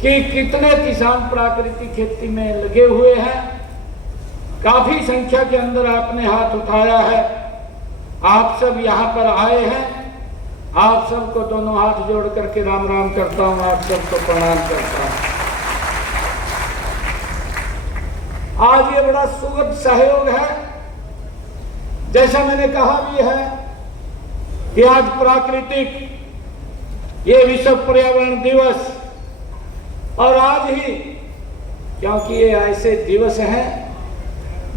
कि कितने किसान प्राकृतिक खेती में लगे हुए हैं। काफी संख्या के अंदर आपने हाथ उठाया है। आप सब यहाँ पर आए हैं। आप सबको दोनों हाथ जोड़ करके राम राम करता हूँ, आप सबको प्रणाम करता हूँ। आज ये बड़ा सुखद सहयोग है। जैसा मैंने कहा भी है कि आज प्राकृतिक ये विश्व पर्यावरण दिवस, और आज ही क्योंकि ये ऐसे दिवस हैं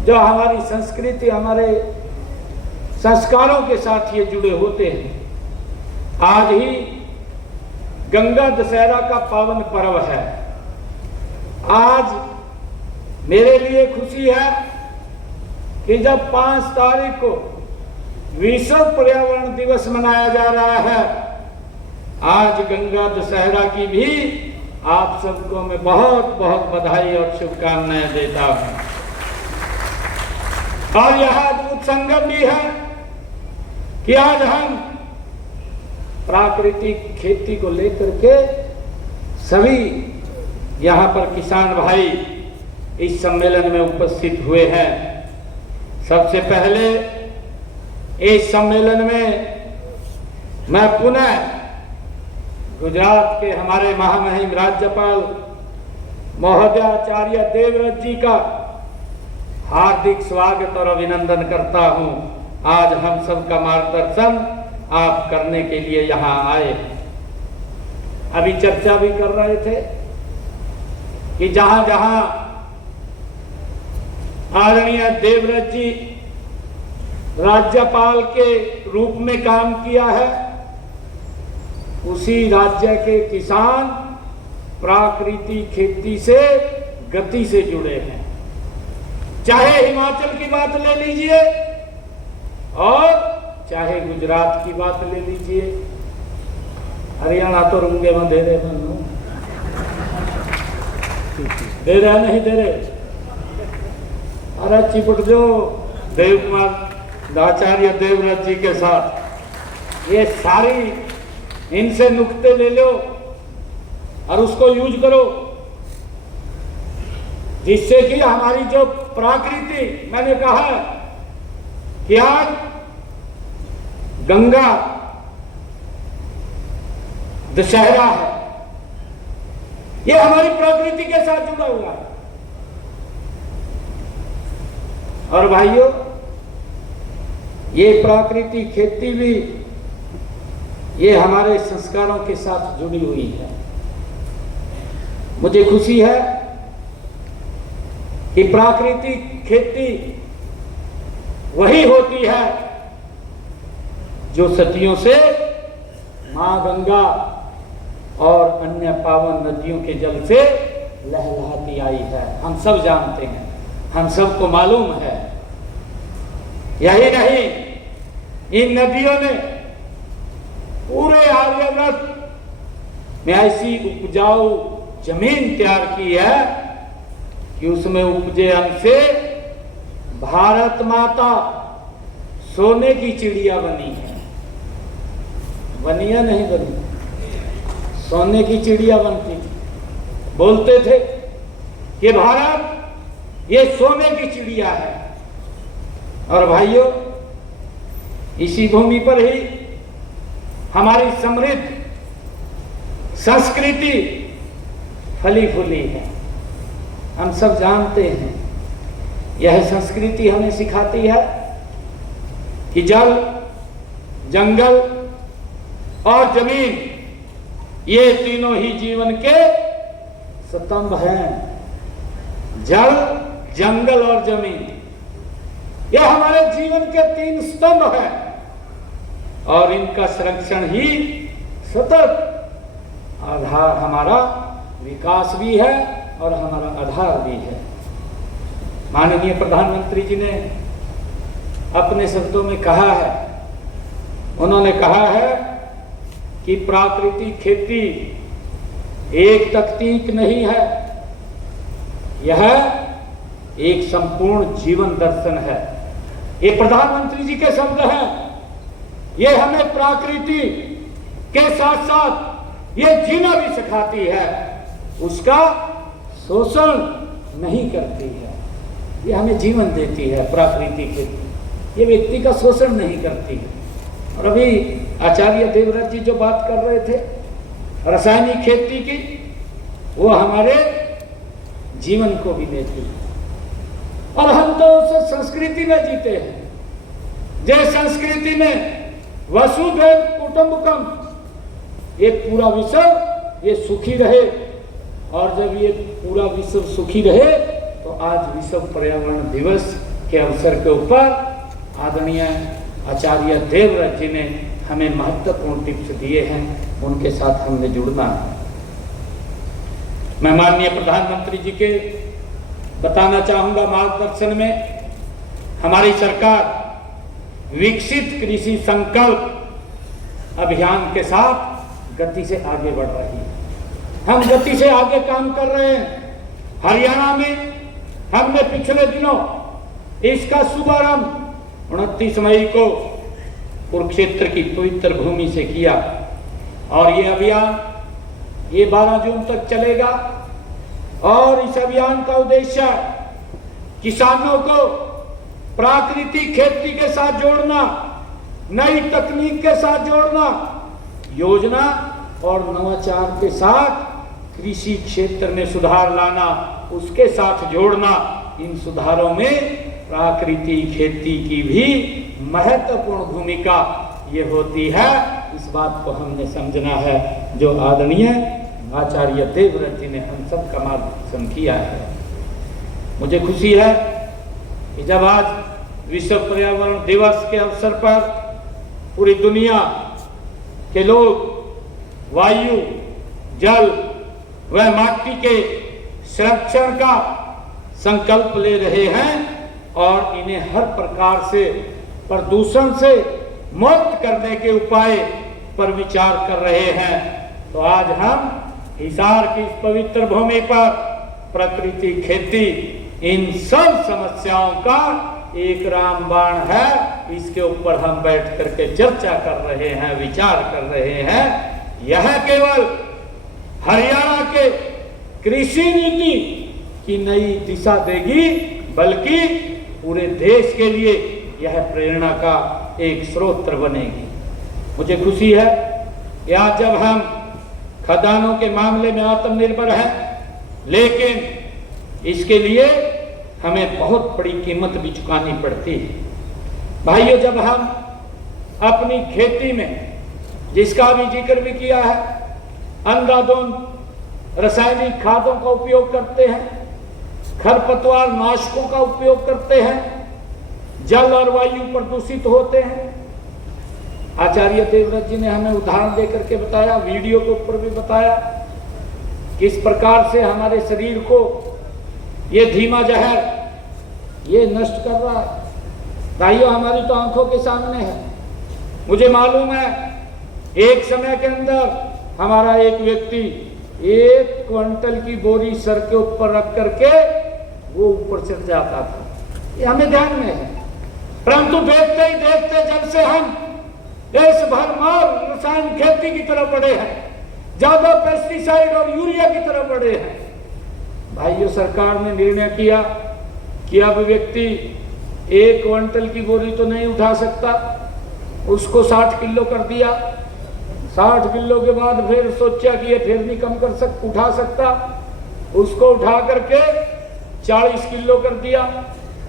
जो हमारी संस्कृति, हमारे संस्कारों के साथ ये जुड़े होते हैं। आज ही गंगा दशहरा का पावन पर्व है। आज मेरे लिए खुशी है कि जब 5 तारीख को विश्व पर्यावरण दिवस मनाया जा रहा है, आज गंगा दशहरा की भी आप सबको मैं बहुत बहुत बधाई और शुभकामनाएं देता हूं। और यह अद्भुत संगम भी है कि आज हम प्राकृतिक खेती को लेकर के सभी यहाँ पर किसान भाई इस सम्मेलन में उपस्थित हुए हैं। सबसे पहले इस सम्मेलन में मैं पुनः गुजरात के हमारे महामहिम राज्यपाल महोदय आचार्य देवव्रत जी का हार्दिक स्वागत और अभिनंदन करता हूं। आज हम सबका मार्गदर्शन आप करने के लिए यहाँ आए। अभी चर्चा भी कर रहे थे कि जहां जहां आदरणीय देवव्रत जी राज्यपाल के रूप में काम किया है, उसी राज्य के किसान प्राकृतिक खेती से गति से जुड़े हैं। चाहे हिमाचल की बात ले लीजिए और चाहे गुजरात की बात ले लीजिए। हरियाणा तो रुंगे में दे रहे बनो, दे रहे नहीं दे रहे। अरे चिपट जो देव कुमार आचार्य देवव्रत जी के साथ ये सारी इनसे नुक्ते ले लो और उसको यूज करो, जिससे कि हमारी जो प्रकृति, मैंने कहा कि आज गंगा दशहरा है, ये हमारी प्रकृति के साथ जुड़ा हुआ है। और भाइयों, ये प्राकृतिक खेती भी ये हमारे संस्कारों के साथ जुड़ी हुई है। मुझे खुशी है कि प्राकृतिक खेती वही होती है जो सदियों से मां गंगा और अन्य पावन नदियों के जल से लहलहाती आई है। हम सब जानते हैं, हम सबको मालूम है। यही नहीं, इन नदियों ने पूरे आर्यव्रत में ऐसी उपजाऊ जमीन तैयार की है कि उसमें उपजे अन्न से भारत माता सोने की चिड़िया बनी है। बनी या नहीं बनी? सोने की चिड़िया बनती थी। बोलते थे कि भारत ये सोने की चिड़िया है। और भाइयों, इसी भूमि पर ही हमारी समृद्ध संस्कृति फली फूली है। हम सब जानते हैं, यह संस्कृति हमें सिखाती है कि जल, जंगल और जमीन ये तीनों ही जीवन के स्तंभ हैं। जल, जंगल और जमीन, यह हमारे जीवन के 3 स्तंभ हैं और इनका संरक्षण ही सतत आधार, हमारा विकास भी है और हमारा आधार भी है। माननीय प्रधानमंत्री जी ने अपने शब्दों में कहा है, उन्होंने कहा है कि प्राकृतिक खेती एक तकनीक नहीं है, यह एक संपूर्ण जीवन दर्शन है। ये प्रधानमंत्री जी के शब्द हैं। ये हमें प्रकृति के साथ साथ ये जीना भी सिखाती है। उसका शोषण नहीं करती है। ये हमें जीवन देती है प्राकृतिक, ये व्यक्ति का शोषण नहीं करती है। और अभी आचार्य देवव्रत जी जो बात कर रहे थे रासायनिक खेती की, वो हमारे जीवन को भी देती है। और हम तो उस संस्कृति में जीते हैं, जिस संस्कृति में वसुधैव कुटुंबकम, ये पूरा विश्व ये सुखी रहे। और जब ये पूरा विश्व सुखी रहे तो आज विश्व पर्यावरण दिवस के अवसर के ऊपर आदरणीय आचार्य देवव्रत जी ने हमें महत्वपूर्ण टिप्स दिए हैं, उनके साथ हमने जुड़ना है। मैं माननीय प्रधानमंत्री जी के बताना चाहूंगा मार्गदर्शन में हमारी सरकार विकसित कृषि संकल्प अभियान के साथ गति से आगे बढ़ रही है। हम गति से आगे काम कर रहे हैं। हरियाणा में हमने पिछले दिनों इसका शुभारंभ 29 मई को कुरुक्षेत्र की पवित्र भूमि से किया और ये अभियान ये 12 जून तक चलेगा। और इस अभियान का उद्देश्य किसानों को प्राकृतिक खेती के साथ जोड़ना, नई तकनीक के साथ जोड़ना, योजना और नवाचार के साथ कृषि क्षेत्र में सुधार लाना, उसके साथ जोड़ना। इन सुधारों में प्राकृतिक खेती की भी महत्वपूर्ण भूमिका ये होती है। इस बात को हमने समझना है, जो आदरणीय आचार्य देवव्रत जी ने हम सब का मार्गदर्शन किया है। मुझे खुशी है कि जब आज विश्व पर्यावरण दिवस के अवसर पर पूरी दुनिया के लोग वायु, जल व माटी के संरक्षण का संकल्प ले रहे हैं और इन्हें हर प्रकार से प्रदूषण से मुक्त करने के उपाय पर विचार कर रहे हैं। तो आज हम हिसार की इस पवित्र भूमि पर प्राकृतिक खेती इन सब समस्याओं का एक रामबाण है। इसके ऊपर हम बैठ करके चर्चा कर रहे हैं, विचार कर रहे हैं। यह केवल हरियाणा के कृषि नीति की नई दिशा देगी, बल्कि पूरे देश के लिए यह प्रेरणा का एक स्रोत बनेगी। मुझे खुशी है कि आज जब हम खदानों के मामले में आत्मनिर्भर हैं, लेकिन इसके लिए हमें बहुत बड़ी कीमत भी चुकानी पड़ती है। भाइयों, जब हम अपनी खेती में, जिसका भी जिक्र भी किया है, अंधाधुंध रासायनिक खादों का उपयोग करते हैं, खरपतवार नाशकों का उपयोग करते हैं, जल और वायु प्रदूषित होते हैं। आचार्य देवव्रत जी ने हमें उदाहरण देकर के बताया, वीडियो के ऊपर भी बताया, किस प्रकार से हमारे शरीर को ये धीमा जहर ये नष्ट कर रहा है। भाइयों, हमारी तो आंखों के सामने है। मुझे मालूम है एक समय के अंदर हमारा एक व्यक्ति 1 क्विंटल की बोरी सर के ऊपर रख करके वो ऊपर चढ़ जाता था। ये हमें ध्यान में है। परंतु देखते ही देखते जब से हम देश भर में रसायन खेती की तरफ बढ़े हैं, ज्यादा पेस्टिसाइड और यूरिया की तरफ बढ़े हैं, भाइयों, सरकार ने निर्णय किया कि अब व्यक्ति 1 क्विंटल की बोरी तो नहीं उठा सकता, उसको 60 किलो कर दिया। 60 किलो के बाद फिर सोचा कि ये फिर नहीं कम उठा सकता, उसको उठा करके 40 किलो कर दिया।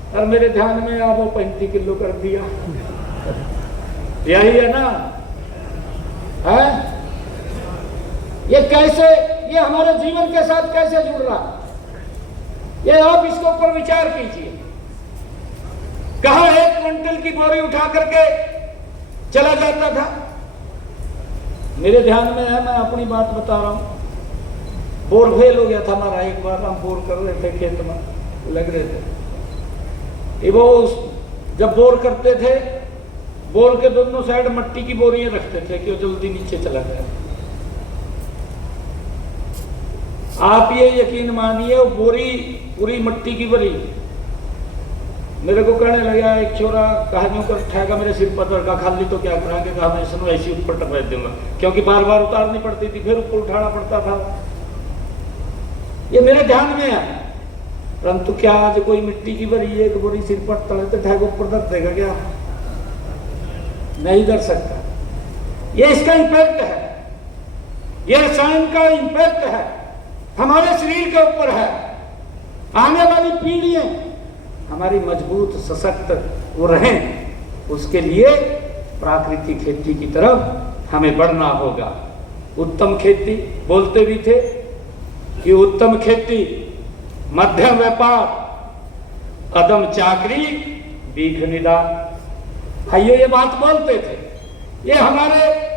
और मेरे ध्यान में अब वो 35 किलो कर दिया। यही है ना? है ये कैसे, ये हमारे जीवन के साथ कैसे जुड़ रहा है, ये आप इसके ऊपर विचार कीजिए। कहाँ 1 क्विंटल की बोरी उठा करके चला जाता था। मेरे ध्यान में है, मैं अपनी बात बता रहा हूं। बोरवेल हो गया था हमारा, एक बार हम बोर कर रहे थे, खेत में लग रहे थे। वो जब बोर करते थे, बोर के दोनों साइड मट्टी की बोरियां रखते थे कि वो जल्दी नीचे चला जाए। आप ये यकीन मानिए, वो बोरी पूरी मट्टी की भरी। मेरे को कहने लगा एक छोरा, कहानियों कर उठाएगा मेरे सिर पर दर का, खाली तो क्या कराएंगे, कहा मैं इसमें ऐसी ऊपर टपा दूंगा, क्योंकि बार बार उतारनी पड़ती थी, फिर ऊपर उठाना पड़ता था। ये मेरे ध्यान में है। परंतु क्या आज कोई मिट्टी की भरी एक बोरी सिर पर तले तो ढाई ऊपर दर देगा क्या? नहीं दर सकता। ये इसका इम्पैक्ट है, ये रसायन का इम्पैक्ट है, हमारे शरीर के ऊपर है। आने वाली पीढ़ियां हमारी मजबूत सशक्त वो रहें, उसके लिए प्राकृतिक खेती की तरफ हमें बढ़ना होगा। उत्तम खेती बोलते भी थे कि उत्तम खेती, मध्यम व्यापार, अदम चाकरी, बीघ निदान। भाइयों ये बात बोलते थे, ये हमारे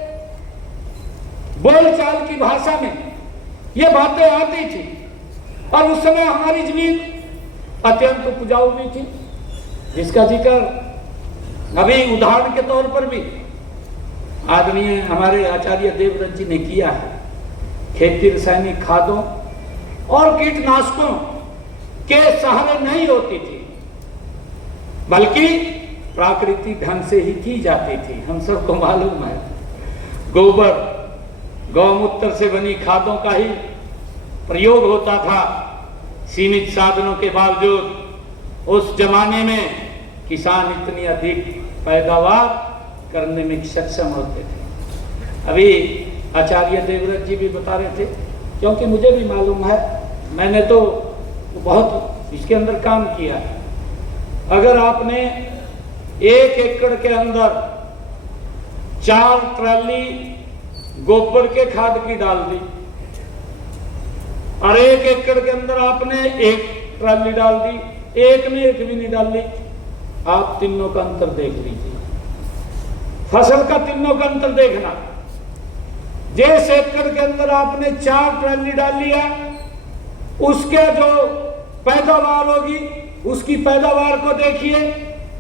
बोलचाल की भाषा में ये बातें आती थी। और उस समय हमारी जमीन अत्यंत उपजाऊ भी थी, जिसका जिक्र अभी उदाहरण के तौर पर भी आदरणीय हमारे आचार्य देवव्रत जी ने किया है। खेती रासायनिक खादों और कीटनाशकों के सहारे नहीं होती थी, बल्कि प्राकृतिक ढंग से ही की जाती थी। हम सबको मालूम है, गोबर गौमूत्र से बनी खादों का ही प्रयोग होता था। सीमित साधनों के बावजूद उस जमाने में किसान इतनी अधिक पैदावार करने में सक्षम होते थे। अभी आचार्य देवव्रत जी भी बता रहे थे, क्योंकि मुझे भी मालूम है, मैंने तो बहुत इसके अंदर काम किया है। अगर आपने 1 एकड़ के अंदर 4 ट्राली गोबर के खाद की डाल दी और 1 एकड़ के अंदर आपने 1 ट्राली डाल दी, एक में एक भी नहीं डाली, आप तीनों का अंतर देख लीजिए। फसल का तीनों का अंतर देखना। जिस एकड़ के अंदर आपने 4 ट्राली डाल लिया, उसके जो पैदावार होगी उसकी पैदावार को देखिए,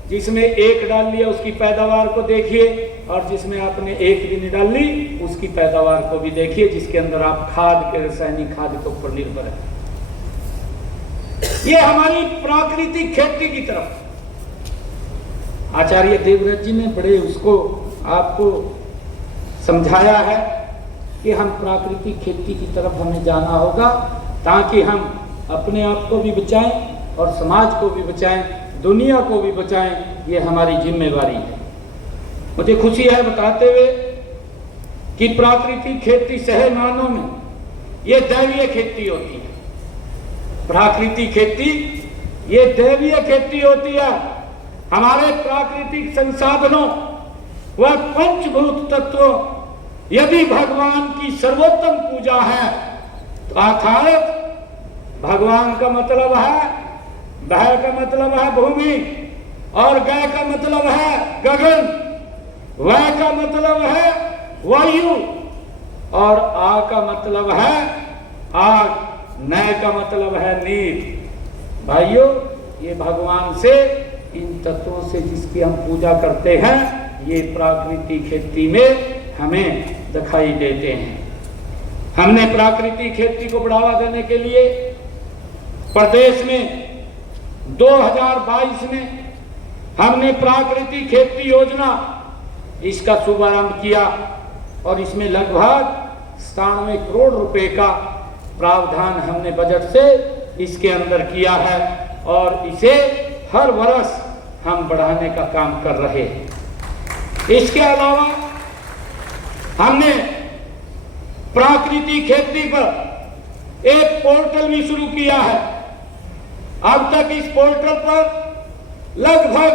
जिसमें 1 डाल लिया उसकी पैदावार को देखिए, और जिसमें आपने 1 भी नहीं डाल ली उसकी पैदावार को भी देखिए, जिसके अंदर आप खाद के रासायनिक खाद के ऊपर निर्भर है। ये हमारी प्राकृतिक खेती की तरफ आचार्य देवव्रत जी ने बड़े उसको आपको समझाया है कि हम प्राकृतिक खेती की तरफ हमें जाना होगा, ताकि हम अपने आप को भी बचाएं और समाज को भी बचाएं, दुनिया को भी बचाएं। ये हमारी जिम्मेवारी है। मुझे खुशी है बताते हुए कि प्राकृतिक खेती सही मायनों में ये दैवीय खेती होती है। प्राकृतिक खेती ये दैवीय खेती होती है। हमारे प्राकृतिक संसाधनों व पंचभूत तत्वों, यदि भगवान की सर्वोत्तम पूजा है तो अर्थात भगवान का मतलब है, भय का मतलब है भूमि, और गय का मतलब है गगन, वय का मतलब है वायु, और आ का मतलब है आग, नय का मतलब है नीर। भाइयों, ये भगवान से इन तत्वों से जिसकी हम पूजा करते हैं, ये प्राकृतिक खेती में हमें दिखाई देते हैं। हमने प्राकृतिक खेती को बढ़ावा देने के लिए प्रदेश में 2022 में हमने प्राकृतिक खेती योजना इसका शुभारंभ किया, और इसमें लगभग 97 करोड़ रुपए का प्रावधान हमने बजट से इसके अंदर किया है, और इसे हर वर्ष हम बढ़ाने का काम कर रहे हैं। इसके अलावा हमने प्राकृतिक खेती पर एक पोर्टल भी शुरू किया है। अब तक इस पोर्टल पर लगभग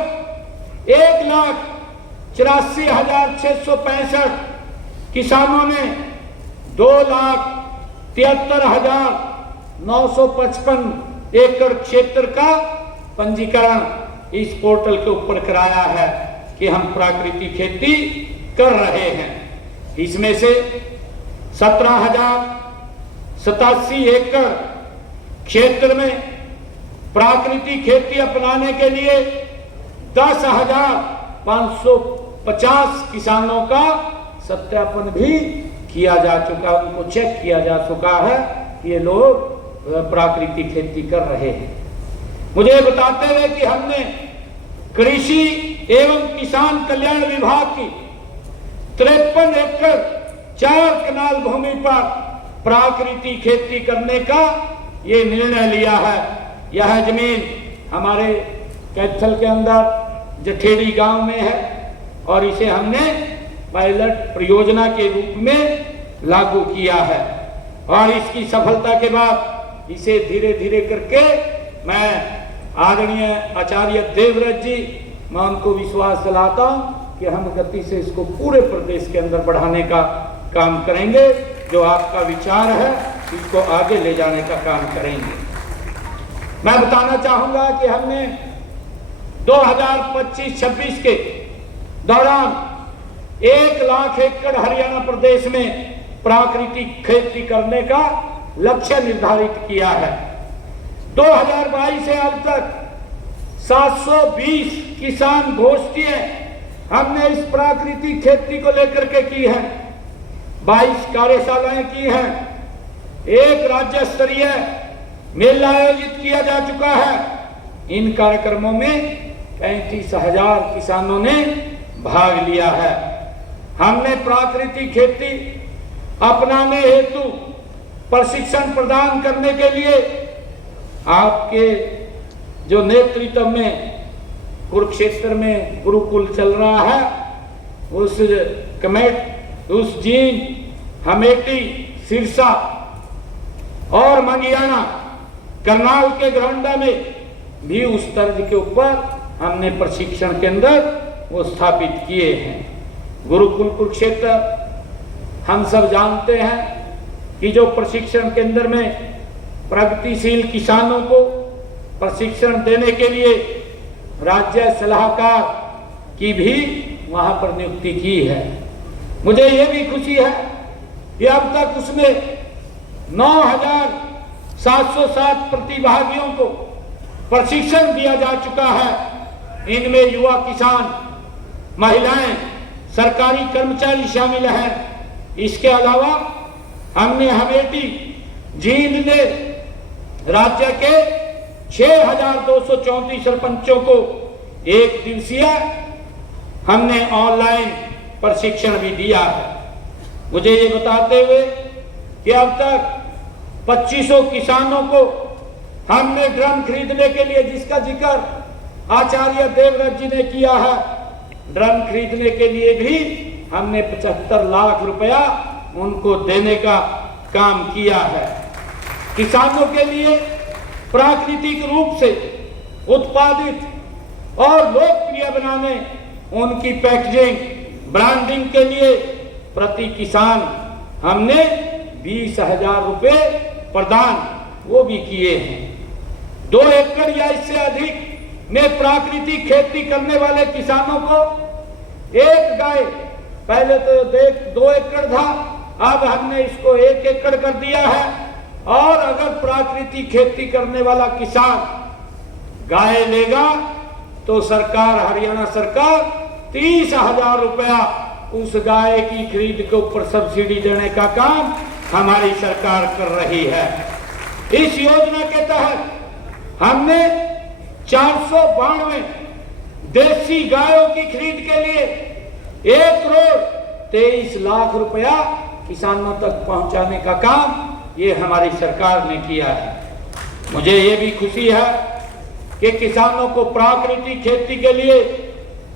1,84,665 किसानों ने 2,73,955 एकड़ क्षेत्र का पंजीकरण इस पोर्टल के ऊपर कराया है कि हम प्राकृतिक खेती कर रहे हैं। इसमें से 17,087 एकड़ क्षेत्र में प्राकृतिक खेती अपनाने के लिए 10,550 किसानों का सत्यापन भी किया जा चुका, उनको चेक किया जा चुका है कि ये लोग प्राकृतिक खेती कर रहे हैं। मुझे बताते हुए कि हमने कृषि एवं किसान कल्याण विभाग की 53 एकड़ 4 कनाल भूमि पर प्राकृतिक खेती करने का ये निर्णय लिया है। यह जमीन हमारे कैथल के अंदर जठेड़ी गांव में है और इसे हमने पायलट परियोजना के रूप में लागू किया है और इसकी सफलता के बाद इसे धीरे धीरे करके मैं आदरणीय आचार्य देवव्रत जी, मैं उनको विश्वास दिलाता हूँ कि हम गति से इसको पूरे प्रदेश के अंदर बढ़ाने का काम करेंगे। जो आपका विचार है इसको आगे ले जाने का काम करेंगे। मैं बताना चाहूंगा कि हमने 2025-26 के दौरान 1 लाख एकड़ हरियाणा प्रदेश में प्राकृतिक खेती करने का लक्ष्य निर्धारित किया है। 2022 से अब तक 720 किसान गोष्ठियां हमने इस प्राकृतिक खेती को लेकर के की हैं, 22 कार्यशालाएं की हैं, 1 राज्य स्तरीय मेला आयोजित किया जा चुका है। इन कार्यक्रमों में 35,000 किसानों ने भाग लिया है। हमने प्राकृतिक खेती अपनाने हेतु प्रशिक्षण प्रदान करने के लिए आपके जो नेतृत्व में कुरुक्षेत्र में गुरुकुल चल रहा है, उस कमेट, उस जींद, हमेटी, सिरसा और मंगियाना, करनाल के ग्रांडा में भी उस तर्ज के ऊपर हमने प्रशिक्षण केंद्र वो स्थापित किए हैं। गुरुकुल कुरुक्षेत्र हम सब जानते हैं कि जो प्रशिक्षण केंद्र में प्रगतिशील किसानों को प्रशिक्षण देने के लिए राज्य सलाहकार की भी वहां पर नियुक्ति की है। मुझे ये भी खुशी है कि अब तक उसमें 9,707 प्रतिभागियों को प्रशिक्षण दिया जा चुका है। इनमें युवा किसान, महिलाएं, सरकारी कर्मचारी शामिल हैं। इसके अलावा हमने हमेटी जींद में राज्य के 6,234 सरपंचों को 1 दिवसीय हमने ऑनलाइन प्रशिक्षण भी दिया है। मुझे ये बताते हुए कि अब तक 2500 किसानों को हमने ड्रम खरीदने के लिए, जिसका जिक्र आचार्य देवव्रत जी ने किया है, ड्रम खरीदने के लिए भी हमने 75 लाख रुपया उनको देने का काम किया है। किसानों के लिए प्राकृतिक रूप से उत्पादित और लोकप्रिय बनाने, उनकी पैकेजिंग, ब्रांडिंग के लिए प्रति किसान हमने 20,000 रुपए प्रदान वो भी किए हैं। 2 एकड़ या इससे अधिक में प्राकृतिक खेती करने वाले किसानों को 1 गाय, पहले तो 2 एकड़ था, अब हमने इसको 1 एकड़ कर दिया है। और अगर प्राकृतिक खेती करने वाला किसान गाय लेगा तो सरकार, हरियाणा सरकार 30,000 रुपया उस गाय की खरीद के ऊपर सब्सिडी देने का काम हमारी सरकार कर रही है। इस योजना के तहत हमने 492 देसी गायों की खरीद के लिए 1,23,00,000 रुपया किसानों तक पहुंचाने का काम ये हमारी सरकार ने किया है। मुझे ये भी खुशी है कि किसानों को प्राकृतिक खेती के लिए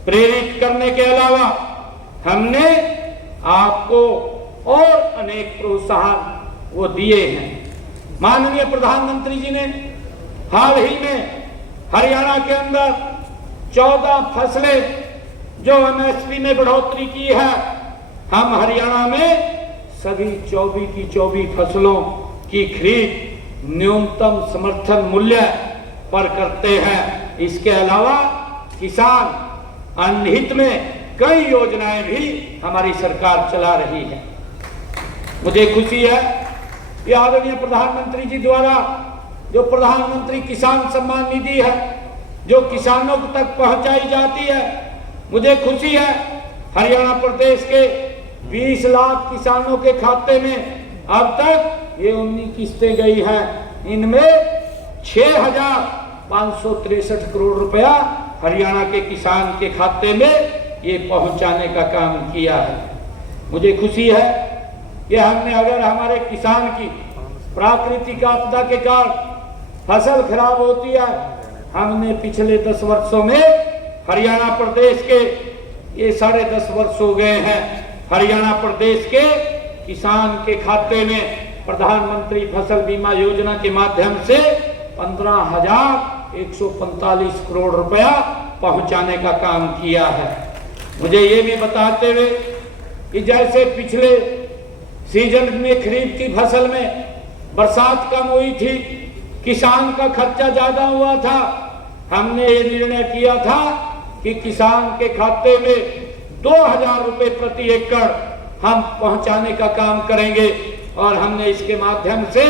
प्रेरित करने के अलावा हमने आपको और अनेक प्रोत्साहन वो दिए हैं। माननीय प्रधानमंत्री जी ने हाल ही में हरियाणा के अंदर 14 फसलें जो MSP में बढ़ोतरी की है, हम हरियाणा में सभी 24 की 24 फसलों की खरीद न्यूनतम समर्थन मूल्य पर करते हैं। इसके अलावा किसान अनहित में कई योजनाएं भी हमारी सरकार चला रही है। मुझे खुशी है कि आदरणीय प्रधानमंत्री जी द्वारा जो प्रधानमंत्री किसान सम्मान निधि है, जो किसानों तक पहुंचाई जाती है, मुझे खुशी है हरियाणा प्रदेश के 20 लाख किसानों के खाते में अब तक ये 19 किस्तें गई हैं। इनमें 6,563 करोड़ रुपया हरियाणा के किसान के खाते में ये पहुंचाने का काम किया है। मुझे खुशी है कि हमने, अगर हमारे किसान की प्राकृतिक आपदा के कारण फसल खराब होती है। हमने पिछले 10 वर्षों में हरियाणा प्रदेश के, ये 10.5 वर्ष हो गए हैं, हरियाणा प्रदेश के किसान के खाते में प्रधानमंत्री फसल बीमा योजना के माध्यम से 15,145 करोड़ रुपया पहुंचाने का काम किया है। मुझे ये भी बताते हुए कि जैसे पिछले सीजन में खरीफ की फसल में बरसात कम हुई थी, किसान का खर्चा ज्यादा हुआ था, हमने ये निर्णय किया था कि किसान के खाते में 2,000 रुपए प्रति एकड़ हम पहुंचाने का काम करेंगे और हमने इसके माध्यम से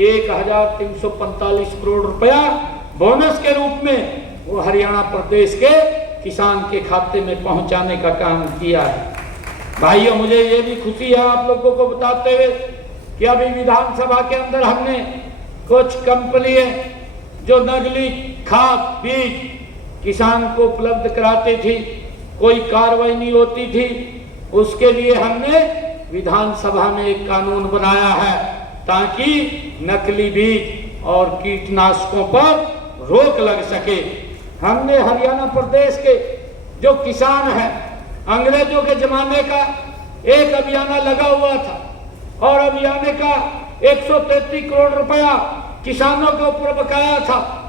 1,345 करोड़ रुपया बोनस के रूप में वो हरियाणा प्रदेश के किसान के खाते में पहुंचाने का काम किया है। भाइयों, मुझे ये भी खुशी है आप लोगों को बताते हुए कि अभी विधानसभा के अंदर हमने कुछ कंपनियां जो नकली खाद बीज किसान को उपलब्ध कराती थी, कोई कार्रवाई नहीं होती थी, उसके लिए हमने विधानसभा में एक कानून बनाया है ताकि नकली बीज और कीटनाशकों पर रोक लग सके। हमने हरियाणा प्रदेश के जो किसान हैं, अंग्रेजों के जमाने का एक अभियान लगा हुआ था और अभियान का 133 करोड़ रुपया किसानों के ऊपर बकाया था।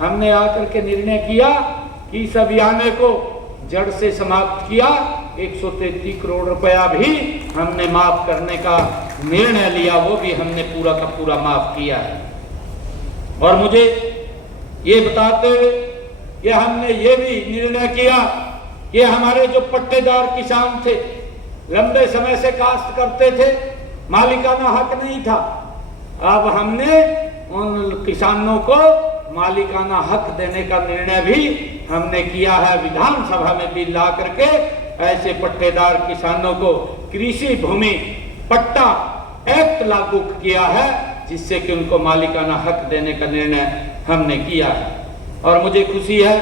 हमने आकर के निर्णय किया कि इस अभियान को जड़ से समाप्त किया, 133 करोड़ रुपया भी हमने माफ करने का निर्णय लिया, वो भी हमने पूरा का पूरा माफ किया है। और मुझे ये बताते हुए कि हमने ये भी निर्णय किया कि हमारे जो पट्टेदार किसान थे, लंबे समय से काश्त करते थे, मालिकाना हक नहीं था, अब हमने उन किसानों को मालिकाना हक देने का निर्णय भी हमने किया है। विधानसभा में बिल ला करके ऐसे पट्टेदार किसानों को कृषि भूमि पट्टा एक्ट लागू किया है, जिससे कि उनको मालिकाना हक देने का निर्णय हमने किया है। और मुझे खुशी है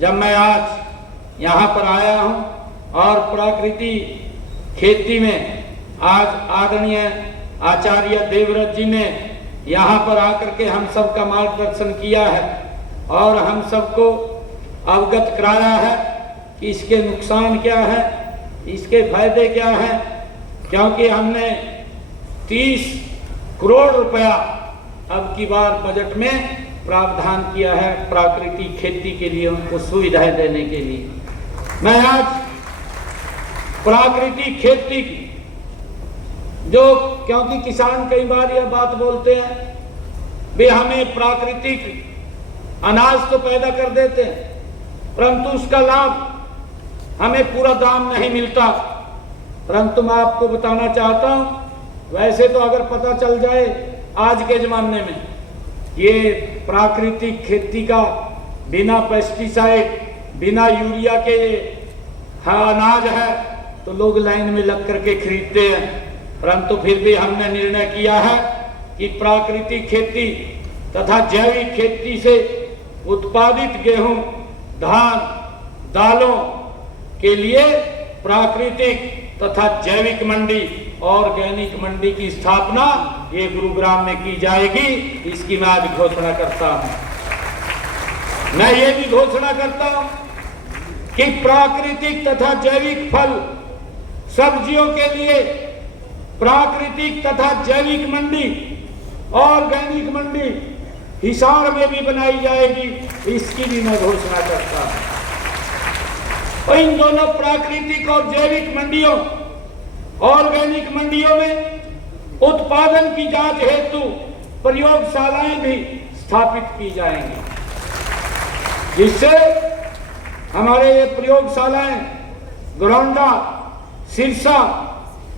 जब मैं आज यहाँ पर आया हूँ और प्राकृतिक खेती में आज आदरणीय आचार्य देवव्रत जी ने यहाँ पर आकर के हम सब का मार्गदर्शन किया है और हम सबको अवगत कराया है कि इसके नुकसान क्या है, इसके फायदे क्या हैं, क्योंकि हमने 30 करोड़ रुपया अब की बार बजट में प्रावधान किया है प्राकृतिक खेती के लिए, उनको सुविधाएं देने के लिए। मैं आज प्राकृतिक खेती जो, क्योंकि किसान कई बार यह बात बोलते हैं भी हमें प्राकृतिक अनाज तो पैदा कर देते हैं परंतु उसका लाभ हमें पूरा दाम नहीं मिलता। परंतु मैं आपको बताना चाहता हूं, वैसे तो अगर पता चल जाए आज के जमाने में ये प्राकृतिक खेती का बिना पेस्टिसाइड, बिना यूरिया के अनाज है तो लोग लाइन में लग करके खरीदते हैं। परंतु फिर भी हमने निर्णय किया है कि प्राकृतिक खेती तथा जैविक खेती से उत्पादित गेहूं, धान, दालों के लिए प्राकृतिक तथा जैविक मंडी, ऑर्गेनिक मंडी की स्थापना ये गुरुग्राम में की जाएगी। इसकी मैं आज घोषणा करता हूं। मैं ये भी घोषणा करता हूं कि प्राकृतिक तथा जैविक फल सब्जियों के लिए प्राकृतिक तथा जैविक मंडी, ऑर्गेनिक मंडी हिसार में भी बनाई जाएगी, इसकी भी मैं घोषणा करता हूं। और इन दोनों प्राकृतिक और जैविक मंडियों, ऑर्गेनिक मंडियों में उत्पादन की जांच हेतु प्रयोगशालाएं भी स्थापित की जाएंगी, जिससे हमारे ये प्रयोगशालाएं गरौंडा, सिरसा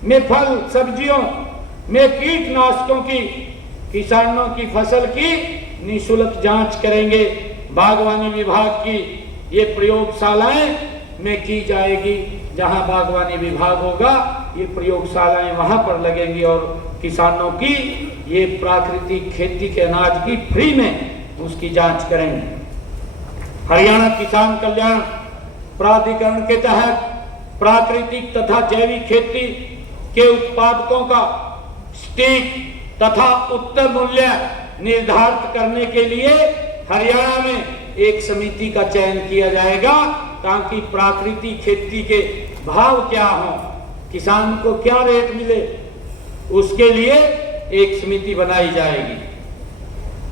में फल सब्जियों में कीटनाशकों की, किसानों की फसल की निःशुल्क जांच करेंगे। बागवानी विभाग की ये प्रयोगशालाएं में की जाएगी, जहां बागवानी विभाग होगा ये प्रयोगशालाएं वहां पर लगेंगी और किसानों की ये प्राकृतिक खेती के अनाज की फ्री में उसकी जांच करेंगे। हरियाणा किसान कल्याण प्राधिकरण के तहत प्राकृतिक तथा जैविक खेती के उत्पादकों का स्टिक, तथा उत्तर मूल्य निर्धारित करने के लिए हरियाणा में एक समिति का चयन किया जाएगा, ताकि प्राकृतिक खेती के भाव क्या हो, किसान को क्या रेट मिले, उसके लिए एक समिति बनाई जाएगी।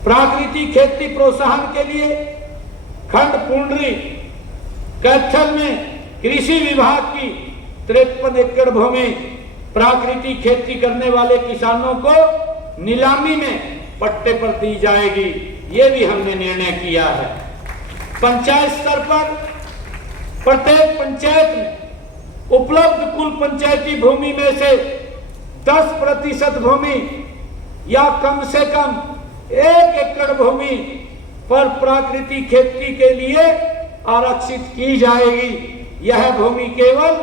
प्राकृतिक खेती प्रोत्साहन के लिए खंड पुंडरी कैथल में कृषि विभाग की 53 एकड़ भूमि प्राकृतिक खेती करने वाले किसानों को नीलामी में पट्टे पर दी जाएगी, ये भी हमने निर्णय किया है। पंचायत स्तर पर प्रत्येक पंचायत में उपलब्ध कुल पंचायती भूमि में से 10% भूमि या कम से कम 1 एकड़ भूमि पर प्राकृतिक खेती के लिए आरक्षित की जाएगी। यह भूमि केवल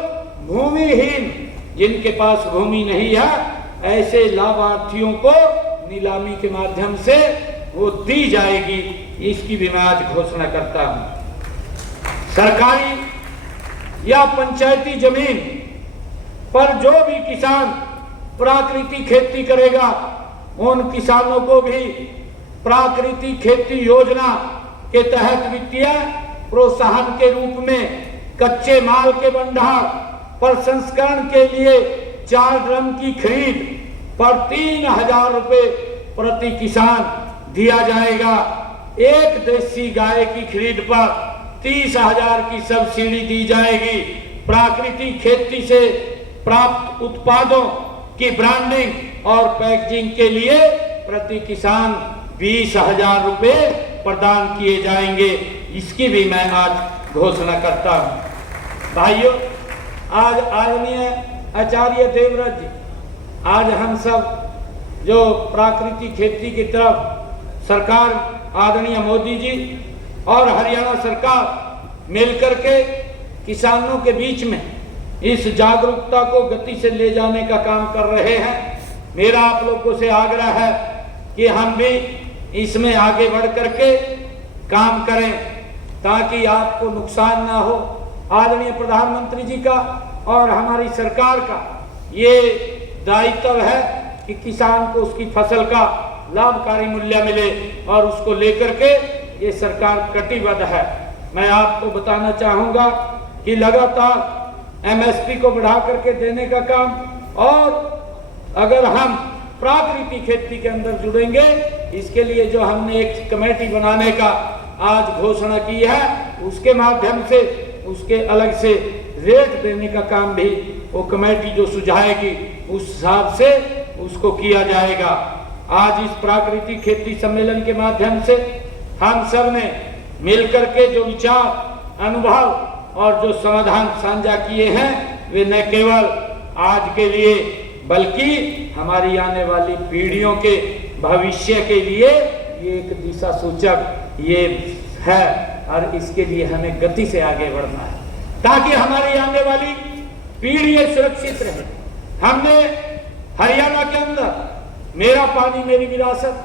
भूमिहीन, जिनके पास भूमि नहीं है, ऐसे लाभार्थियों को नीलामी के माध्यम से वो दी जाएगी। इसकी भी मैं आज घोषणा करता हूं। सरकारी या पंचायती जमीन पर जो भी किसान प्राकृतिक खेती करेगा, उन किसानों को भी प्राकृतिक खेती योजना के तहत वित्तीय प्रोत्साहन के रूप में कच्चे माल के भंडार प्रसंस्करण के लिए 4 ड्रम की खरीद पर 3000 रुपए प्रति किसान दिया जाएगा। एक देसी गाय की खरीद पर 30,000 की सब्सिडी दी जाएगी। प्राकृतिक खेती से प्राप्त उत्पादों की ब्रांडिंग और पैकेजिंग के लिए प्रति किसान 20,000 रुपए प्रदान किए जाएंगे। इसकी भी मैं आज घोषणा करता हूं। भाइयों, आज आदरणीय आचार्य देवव्रत जी, आज हम सब जो प्राकृतिक खेती की तरफ सरकार आदरणीय मोदी जी और हरियाणा सरकार मिलकर के किसानों के बीच में इस जागरूकता को गति से ले जाने का काम कर रहे हैं। मेरा आप लोगों से आग्रह है कि हम भी इसमें आगे बढ़ करके काम करें, ताकि आपको नुकसान ना हो। आदरणीय प्रधानमंत्री जी का और हमारी सरकार का ये दायित्व है कि किसान को उसकी फसल का लाभकारी मूल्य मिले, और उसको लेकर के ये सरकार कटिबद्ध है। मैं आपको बताना चाहूँगा कि लगातार MSP को बढ़ा करके देने का काम, और अगर हम प्राकृतिक खेती के अंदर जुड़ेंगे, इसके लिए जो हमने एक कमेटी बनाने का आज घोषणा की है, उसके माध्यम से उसके अलग से रेट देने का काम भी वो कमेटी जो सुझाएगी उस हिसाब से उसको किया जाएगा। आज इस प्राकृतिक खेती सम्मेलन के माध्यम से हम सब ने मिलकर के जो विचार, अनुभव और जो समाधान साझा किए हैं, वे न केवल आज के लिए बल्कि हमारी आने वाली पीढ़ियों के भविष्य के लिए ये एक दिशा सूचक ये है, और इसके लिए हमें गति से आगे बढ़ना है, ताकि हमारी आने वाली पीढ़ी सुरक्षित रहे। हमने हरियाणा के अंदर मेरा पानी मेरी विरासत,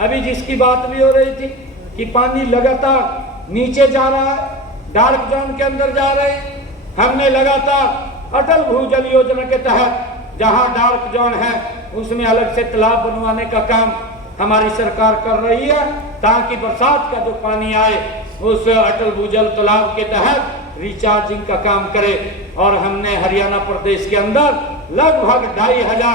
अभी जिसकी बात भी हो रही थी कि पानी लगातार नीचे जा रहा है, डार्क जोन के अंदर जा रहे हैं। हमने लगातार अटल भूजल योजना के तहत जहां डार्क जोन है उसमें अलग से तालाब बनवाने का काम हमारी सरकार कर रही है, ताकि बरसात का जो पानी आए उस अटल भूजल तालाब के तहत रिचार्जिंग का काम करे। और हमने हरियाणा प्रदेश के अंदर लगभग 2,500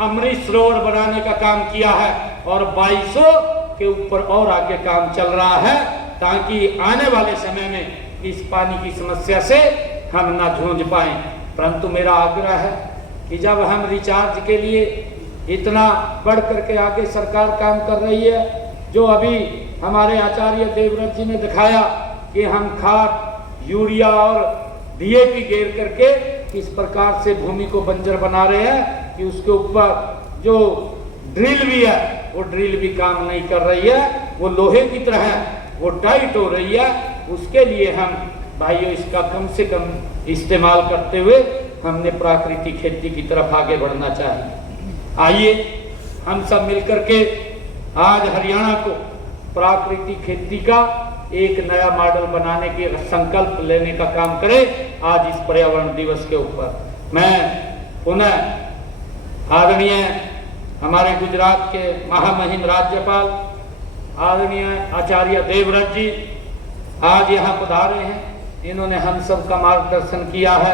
अमृत सरोवर बनाने का काम किया है, और 2200 के ऊपर और आगे काम चल रहा है, ताकि आने वाले समय में इस पानी की समस्या से हम ना जूझ पाएं। परंतु मेरा आग्रह है कि जब हम रिचार्ज के लिए इतना बढ़ करके आगे सरकार काम कर रही है, जो अभी हमारे आचार्य देवव्रत जी ने दिखाया कि हम खाद, यूरिया और DAP गेर करके किस प्रकार से भूमि को बंजर बना रहे हैं, कि उसके ऊपर जो ड्रिल भी है वो ड्रिल भी काम नहीं कर रही है, वो लोहे की तरह है, वो टाइट हो रही है। उसके लिए हम भाइयों इसका कम से कम इस्तेमाल करते हुए हमने प्राकृतिक खेती की तरफ आगे बढ़ना चाहिए। आइए हम सब मिलकर के आज हरियाणा को प्राकृतिक खेती का एक नया मॉडल बनाने के संकल्प लेने का काम करें। आज इस पर्यावरण दिवस के ऊपर मैं पुनः आदरणीय हमारे गुजरात के महामहिम राज्यपाल आदरणीय आचार्य देवव्रत जी आज यहाँ पधारे हैं। इन्होंने हम सब का मार्गदर्शन किया है।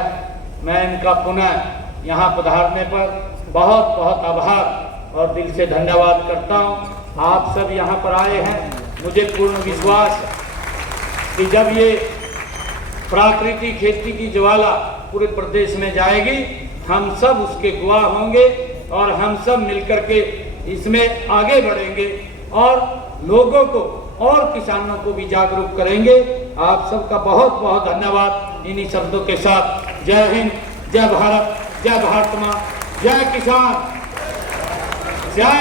मैं इनका पुनः यहाँ पधारने पर बहुत बहुत आभार और दिल से धन्यवाद करता हूँ। आप सब यहाँ पर आए हैं। मुझे पूर्ण विश्वास कि जब ये प्राकृतिक खेती की ज्वाला पूरे प्रदेश में जाएगी, हम सब उसके गवाह होंगे और हम सब मिलकर के इसमें आगे बढ़ेंगे और लोगों को और किसानों को भी जागरूक करेंगे। आप सबका बहुत बहुत धन्यवाद। इन्हीं शब्दों के साथ जय हिंद, जय भारत, जय भारत माँ, जय किसान, जय